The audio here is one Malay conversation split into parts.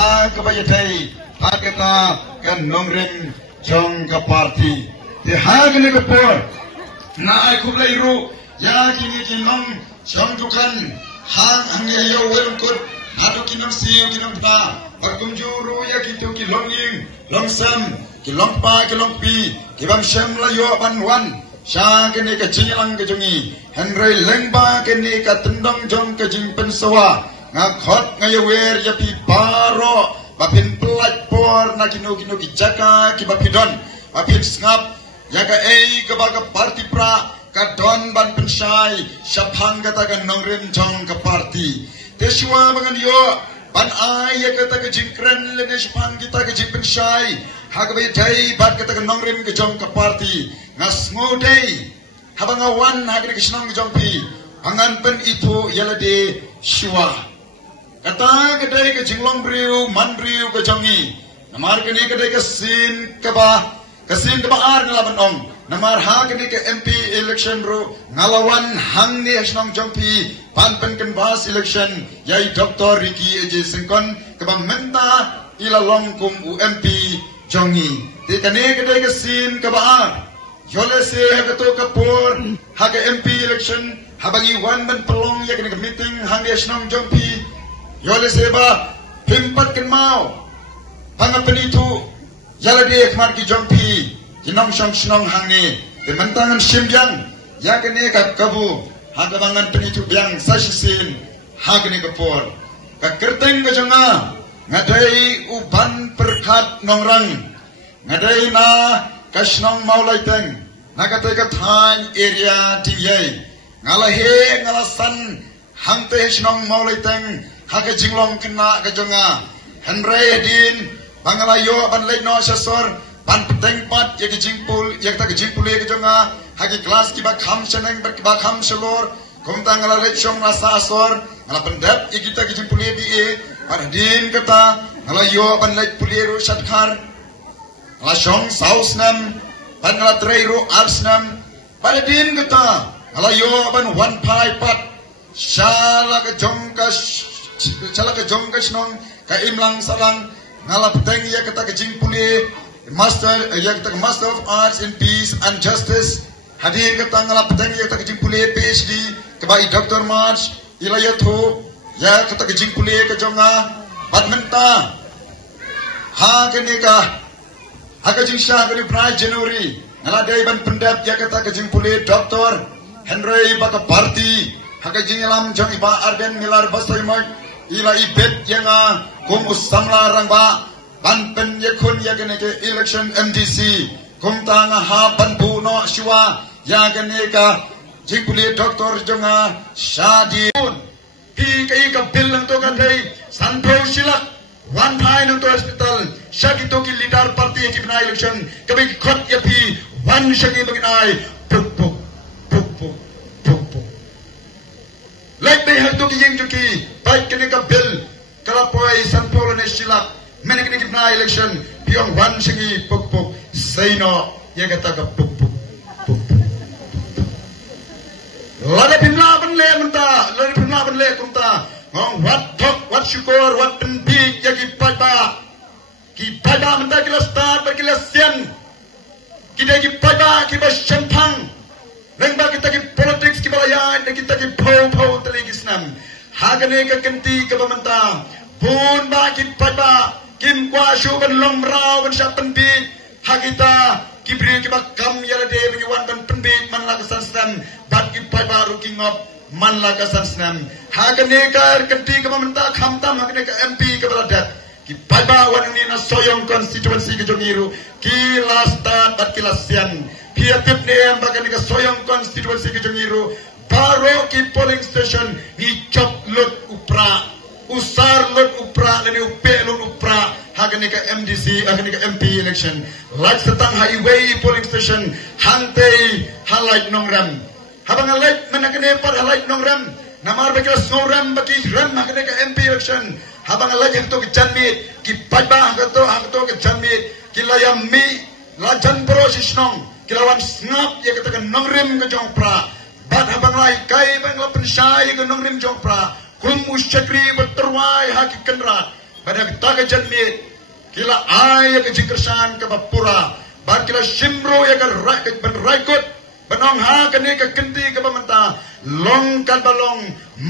ha kabayatay hakata kan nongrim jong ka party ti hagni ka por na ay kublay ru ya kini kinong jong dukan hang angyayo welkut hadu kinong siyo kinong pa pagkumjuru ya kito kilonging longsam kilongpa kilongpi kibam syam layo banwan sya kini ka jingilang ka jongi henry lengba kini ka tendong jong ka jing pensawa ngakhot ngayawer ya pi paro bapin pelat por na kino ki jaka ki bapidon bapin ngap ya ka ka baga party pra ka don ban pensai syapang kata ka nongrim jong ka party teswa bangan yo ban ai ya kata ka jingkren lene syapang kita ka jing pensai ha ka bayai bat kata ka nongrim ka jong ka party ngas ngodei habang awan ha ka snong jong pi angan pen itu yala de shiwa kata kedai ke jinglong briu man briu ke jongi namar kini kedai ke sin ke ba ar ngalaban ong namar ha kini ke MP election ro ngalawan hang ni asnong jongpi pan pen ken bas election yai Dr. Ricky Eji Singkon ke ba menta ila longkum UMP jongi ti kani kedai ke sin ke ba ar yole se ha to ke por ha ke MP election habangi wan ban pelong ya kini ke meeting hang ni asnong jongpi yole seba pimpat ken mau pangapen itu jala dia kemar ki jompi jinong shong shnong hangne tementangan simbyang ya kene ka kabu hagabangan penitu biang sasisin hagne kapor ka kerteng ka jonga ngadai uban perkat nongrang ngadai na kasnong maulai teng nagatai ka than area tingye ngalahe ngalasan hangte snong maulai teng haka jinglong kena ke jonga henry din bangalayo ban leino sasor ban peteng pat ya ke jingpul ya ta ke jingpul ya ke jonga haki kelas ki ba kham seneng ber ba kham selor komta ngala le chong rasa asor ngala pendap ya kita ke jingpul ya bi ban din kata ngalayo ban le puliru satkhar ngala chong sausnam ban ngala treiro arsnam ban din kata ngalayo ban one pai pat shala ke jongka chala ke jongkas nong ka imlang salang ngala peteng ya kata ke jingpuli master ya kata master of arts in peace and justice hadir kata ngala peteng ya kata ke jingpuli PhD ke bai Dr. March ilayathu ya kata ke jingpuli ke jonga badmenta ha ke nika ha ke jingsha ke prai January ngala dai ban pendap ya kata ke jingpuli Dr. Henry baka party ha ke jingelam jong iba arden milar basoimai ila ibet yang kum usamla rangba ban pen yakun ya gene ke election MDC kum tanga ha ban bu no shiwa ya gene ka jikuli doktor jonga shadi hi kai ka bill nang to ka dei santo silak one time nang to hospital shaki to ki leader party ki bina election kabi khot ya pi one shaki bagin ai puk puk puk puk puk puk like they have to ki yeng ki baik kini ka bill kala poi sanpolo ne silak mene kini kipna election piong wan singi puk puk seino ye kata ka puk puk puk lada pimla ban le menta lada pimla ban le kumta ngong wat thok wat syukur wat penbi ya ki pada menta kila start ber kila sian kita ki pada ki ba champang lengba kita ki politics ki balayan kita ki pau telegi snam hagane ka kenti ka bamanta bun ba ki pada kim kwa shu ban long rao ban sha penbi hagita kibri ki ba kam yala de bi wan ban penbi man la kasan snam bat ki pada ruking up man la kasan snam hagane ka kenti ka bamanta khamta hagane ka MP ka baladat ki pada wan ni na soyong constituency ki jongiru ki lasta bat ki lasian piatip ne ambagani ka soyong constituency ki jongiru baro ki polling station ni chop lut upra usar lut upra lani upe lut upra hagani ka MDC hagani ka MP election like setang highway polling station hantei halait nongram habang halait manakane par halait nongram namar bakal snoram baki ram hagani ka MP election habang halait yang to janmit ki pajba hagato ke janmit ki layam mi lajan proses nong kilawan snap ya katakan nongrim ke jongpra bat habang lai kai bang lapen syai ke nongrim jongpra kum usyakri berterwai haki kenrat pada kita ke jalmit kila ay ke jingkersan ke bapura bar kila simro ya ke raikut benong ha kene ke kenti ke pementa long kan balong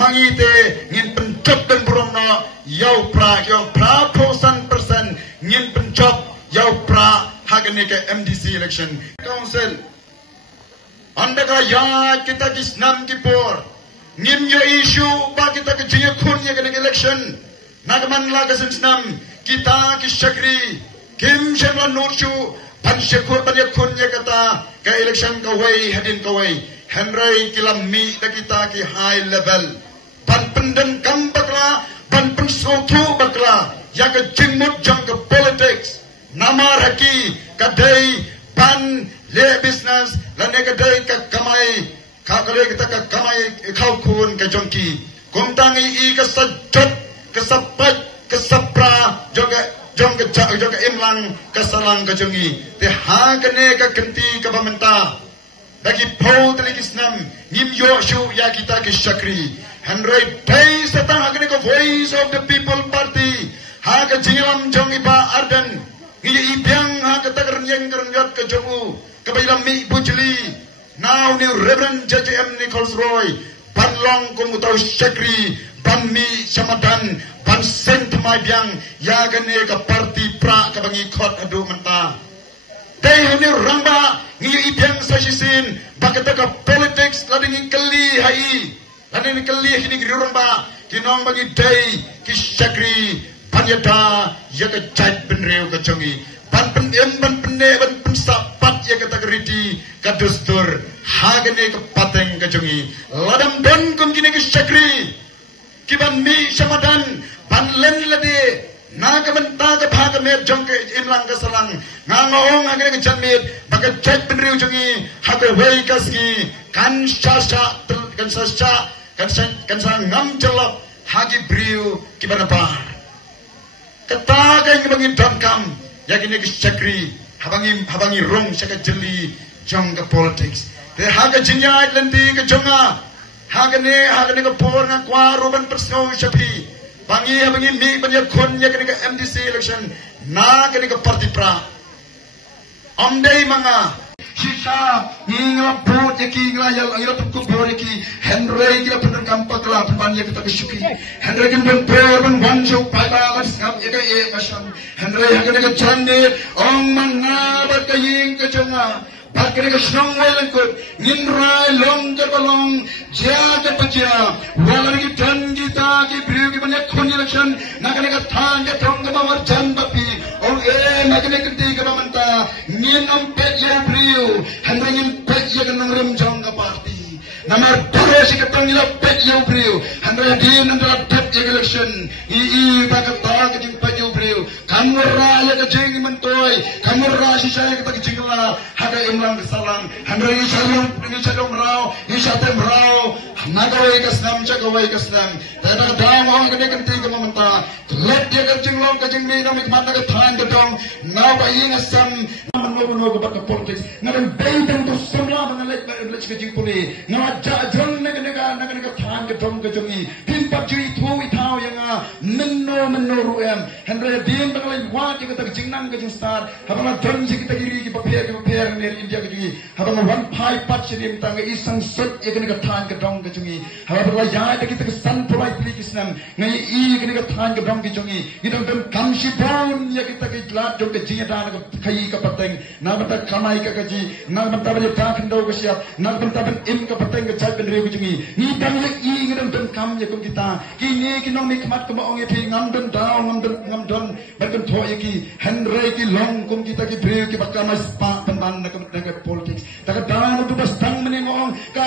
mangite ngin pencop dan burungna yau pra persen ngin pencop yau pra ha kene ke MDC election council anda ka ya kita kisnam kipor ngin yo issue ba kita ke jingkun ya kene election nagaman la ka sinsnam kita kisyakri kim shemla nurchu Pansyakur panyakunnya kata ke election kawai hadin kawai Henry kilami kita ki high level pan pendan kam bakla pan pensotu bakla ya ke jingmut jang ke politics namar haki kadai pan le business lane kadai ka kamai ka kale kita ka kamai kau kun ke jongki kumtangi I ke sajat ke sapat ke sapra jong ke imlang kasalang ke jongi te ha kene ka kenti ka pamenta bagi pau telikisnam ngim yo shu ya kita ke syakri Henry Day satang ha kene ka voice of the people party ha ka jingilam jongi ba ardan ngi ibyang ha ka takernyang kernyat ke jongu ka bailam mi bujli now ni Reverend JJM Nichols Roy panlong kumutaw syakri banmi samadan ban sent mai biang ya gane ka parti pra ka bangi khot adu menta dei hone ramba ngi ibyang sa sisin bakata ka politics lading kali hai lading kali hini gri ramba kinong bagi dei ki syakri panyada ya ka jat benreu ka jongi ban pen ban penne ban sapat ya ka tagridi ka dustur ha gane ka pateng ka jongi ladam don kum kini ki syakri kiban mi samadan ban len lade na ka benta ka bhaga me jong ke imlang ka salang ngangong agre ke jamit baka chat benriu jongi ha ka wei kasgi kan sasa kan sa ngam jalap hagi briu kiban apa kata ka ngi damkam yakini ke sakri habangi rong saka jeli jong ka politics te haga jinya lendi ke jonga hagane ke por nga kwaro ban persno shapi bangi mi banya khon ya ke MDC election na ke parti pra amdei manga sisa ngila bot ya ki ngila ya ira tukku boriki Henry kila pener kampa kala pan ya kita kesuki Henry kin ben por ban wanjo pada ban skap ya ke masan Henry hagane ke chande ong manna ba ke ying ke jonga Bakre ke snong welang kut ngimrai long terbalong jaga pajia walang ki dan kita ki beriu ki banyak khoni election nakane ka thang ke thong ke mawar jan bapi ong nakane ke ti ke mamanta ngin om pet ya beriu handra ngin pet ya ke nongrim jong ka parti namar dure si ke tong ila pet ya beriu handra din andra pet ya election I bakat ta ke din pet ya beriu kamura ya ke jing mentoy kamura si saya ke jingla haga imlang salang handra ni chalong rao ni chatem rao nagawai kasnam chagawai kasnam tada dang ong ke kenti ke mamanta let dia ke jinglong ke jingmi namik mata ke than ke dong now ba ing asam no ke bak politics ngadang baitang to samla bang let ke jing puli na ja jong ne ke than ke dong ke jongi pin pat jui thu I thau yang menno ruem handra din bang lai wa ke ta jingnang ke jing star habang don ji kita giri ki paper ne India ke jingi habang wan phai pat sirim tang isang sut ye ke than ke dong ke jungi habang la ya ta kita ke san pulai pli kisnam ngai I ke than ke dong ke jungi idam dam kam shi bon ye kita ke lat jong ke jinga dan ke khai ka pateng na bata kamai ka ji na bata ba ta khando ke siap na bata ban im ka pateng ke chai ben reu ke jungi ni dam ye I ngidam dam kam ye kum kita ki ni ki nong mi kmat ko ong ye phi ngam don dao ngam don ban kan tho ye ki Henry ki long kum kita ki breu ki bakama spa pan na politics ta ka dan tu bas tang menengong ka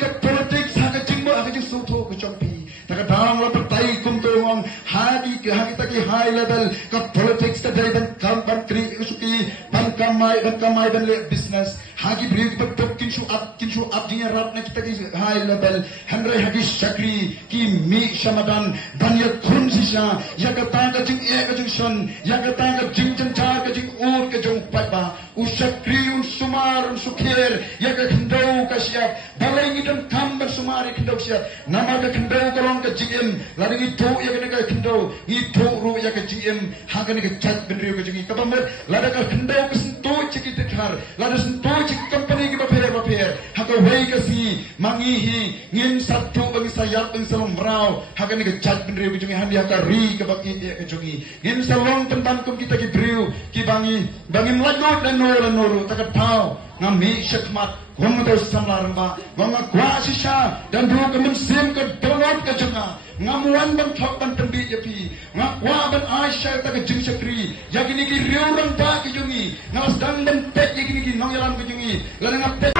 ka politics ha ka jingmo ha ka jing su tho ko chompi ta ka dan la tai kum to ngong ha kita ki high level ka politics ka dai dan kam ban kri suki ban kamai dan le business ha ki breu ki pat kin su up jing rap na kita ki high level Henry ha ki shakri ki mi shamadan ban ya khun sisa ya ka ta ka jing ka jing son ya ka ta ka jing chen cha ka jing ut ka jong pat ba usakri sumar sukir ya ka kendau ka siap balai ngidam kam bersumari kendau siap nama ka kendau kalong ka jingim lari itu ya ka kendau itu ru ya ka BPM hagan ke chat benrio ke jungi kapamer lada ka hendau ke sentuh ciki tekar lada sentuh ciki company ke baper haga wei ke si mangihi ngin satu bagi sayap bagi salong merau hagan ke chat benrio ke jungi handi haka ri ke bagi ke jungi ngin salong tentang kum kita ki brio ki bangi melajut dan nuru takat tau ngami syakmat Gomdo samlaramba, gomga kuasisha dan dulu kemensim ke donot ke junga, ngamuan bang thokban tembi yapi, ngakwa ban Aisyah tak ke jung sakri, yakini ki riurang tak ke jungi, ngawas dan tek yakini ki nong yalan ke jungi, lalu ngapet.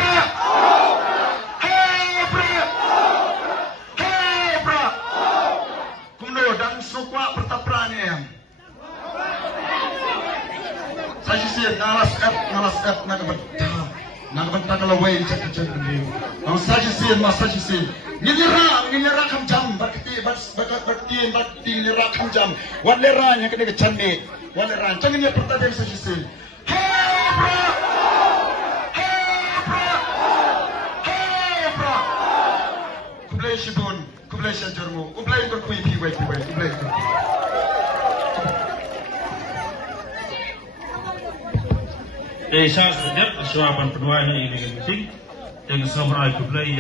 Hey bro, kumno dan sukwa pertapranya. Saya sih ngalas F nak bentang kalau way cek beliau. Ang saja sih. Nilira kam jam berkati nilira kam jam. Walera yang kena kecandi. Walera jangan dia pertanyaan saja sih. Hey bro. Kublai shibun, kublai shajarmu, kublai berkui piwai. Saya sedap suapan penuanya ini dengan musik dengan semua kublai